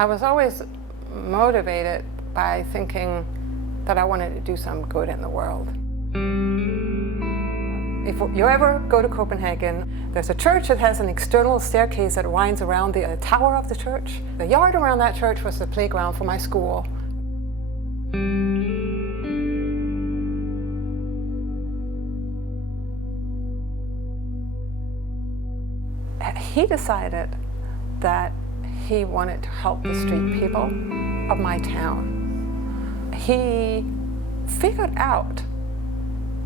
I was always motivated by thinking that I wanted to do some good in the world. If you ever go to Copenhagen, there's a church that has an external staircase that winds around the tower of the church. The yard around that church was the playground for my school. He decided that he wanted to help the street people of my town. He figured out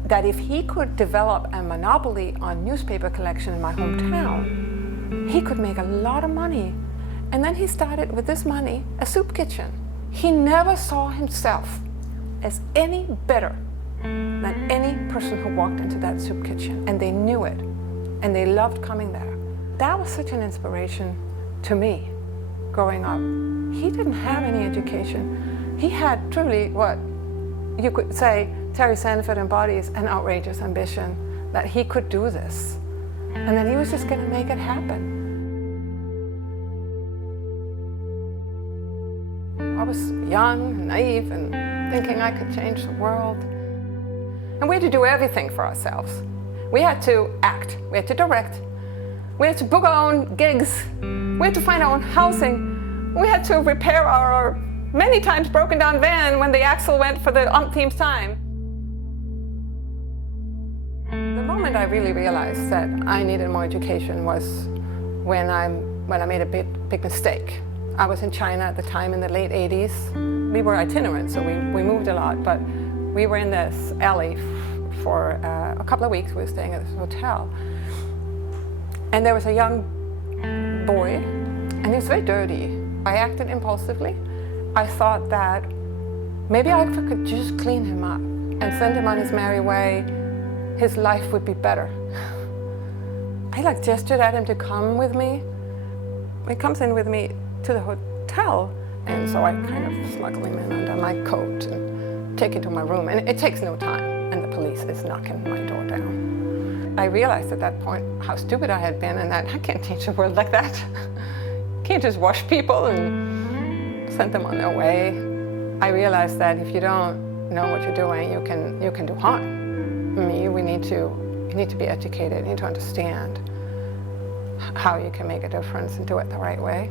that if he could develop a monopoly on newspaper collection in my hometown, he could make a lot of money. And then he started with this money a soup kitchen. He never saw himself as any better than any person who walked into that soup kitchen, and they knew it, and they loved coming there. That was such an inspiration to me growing up. He didn't have any education. He had truly what you could say Terry Sanford embodies, an outrageous ambition that he could do this, and that he was just going to make it happen. I was young and naive and thinking I could change the world. And we had to do everything for ourselves. We had to act, we had to direct, we had to book our own gigs, we had to find our own housing, we had to repair our many times broken down van when the axle went for the umpteenth time. The moment I really realized that I needed more education was when I made a big mistake. I was in China at the time in the late 80s. We were itinerant, so we moved a lot, but we were in this alley for a couple of weeks. We were staying at this hotel. And there was a young boy, and he was very dirty. I acted impulsively. I thought that maybe I could just clean him up and send him on his merry way. His life would be better. I gestured at him to come with me. He comes in with me to the hotel, and so I kind of smuggle him in under my coat and take him to my room. And it takes no time, and the police is knocking my door down. I realized at that point how stupid I had been, and that I can't change the world like that. Can't just wash people and send them on their way. I realized that if you don't know what you're doing, you can do harm. You need to be educated. You need to understand how you can make a difference and do it the right way.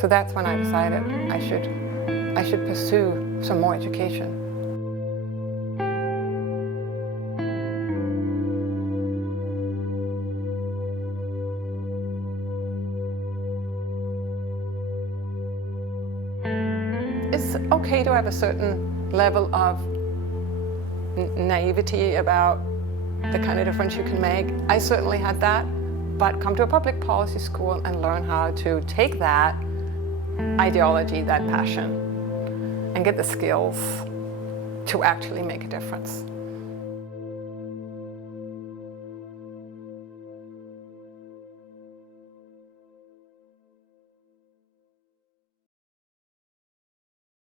So that's when I decided I should pursue some more education. It's okay to have a certain level of naivety about the kind of difference you can make. I certainly had that, but come to a public policy school and learn how to take that ideology, that passion, and get the skills to actually make a difference.